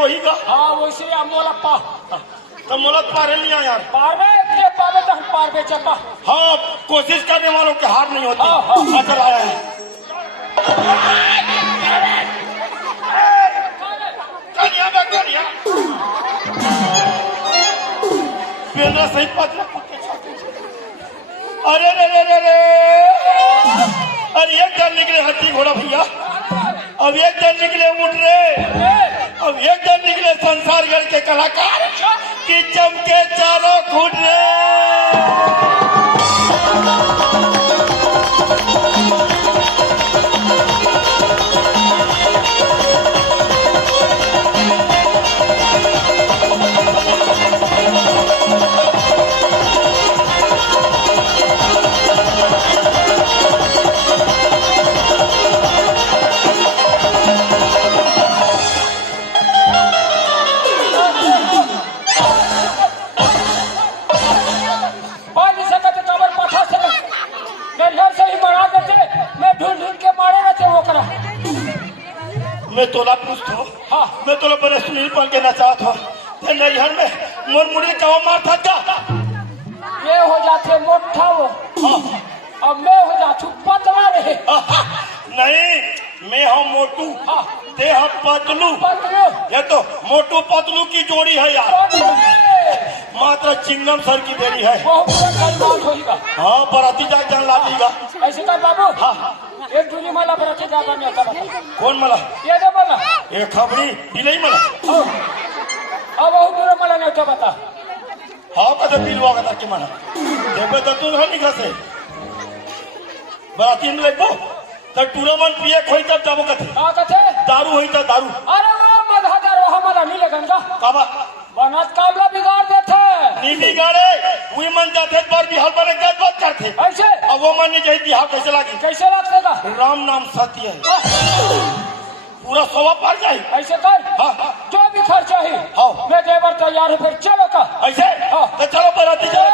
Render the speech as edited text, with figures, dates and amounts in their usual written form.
कोई का। हाँ वैसे मोला पा तो मोला पारे नहीं आया यार। पारवे के पावे तो हम पारवे चपा। हाँ कोशिश करने वालों के हार नहीं होती। हाँ, हाँ। चल आया है। पेंद्रा सही पत्र। अरे रे रे रे रे अरे एक जन निकले हाथी घोड़ा भैया, अब एक जन निकले ऊँट रे, अब एक जन निकले संसार गढ़ के कलाकार कि चमके चारों खूट रे। मैं तोला पूछता हूँ। हाँ मैं तोला बड़े सुनील पाल के ना चाहता हूँ। ते नैहर में मोर मुड़ी कवा मार था क्या? ये हो जाते मोटा वो। हाँ अब मैं हो जाती पतला रहे। नहीं मैं हम मोटू। हाँ ते हम पतलू। पतलू ये तो मोटू पतलू की जोड़ी है यार। मात्र चिंगम सर की देरी है। हाँ बराती जाग जान ला दीगा। ऐसे कर बाबू। हाँ एक दूनी मला बराती जा बने का बता। कौन मला? ये दे मला। ये खबरी बिलई मला। अब वो दूर मला नहीं तो बता। हाँ कदे बिलवा का ताकि मना। देखो तो तू नहीं निकल से। बराती में ले बो। तो टूर्नामेंट पिए कोई तब जाबो कथे। हाँ कथे? दारू हुई तो दारू। अरे वो मधा दारू हमारा नहीं लगेगा। काबा? बनत काबला बिगाड़ देते। नहीं बिगाड़े, वही मन जाते बार बिहार बने क्या बात करते? ऐसे? अब वो मन नहीं जाए बिहार कैसे लगी? कैसे लगेगा? राम नाम सत्य है। पूरा सोवा पार जाए। ऐसे कर। हाँ जो भी खर्चा है। हाँ मैं देवर तैयार हूँ फिर चलो का। ऐसे? हाँ तो चलो बराती चलो।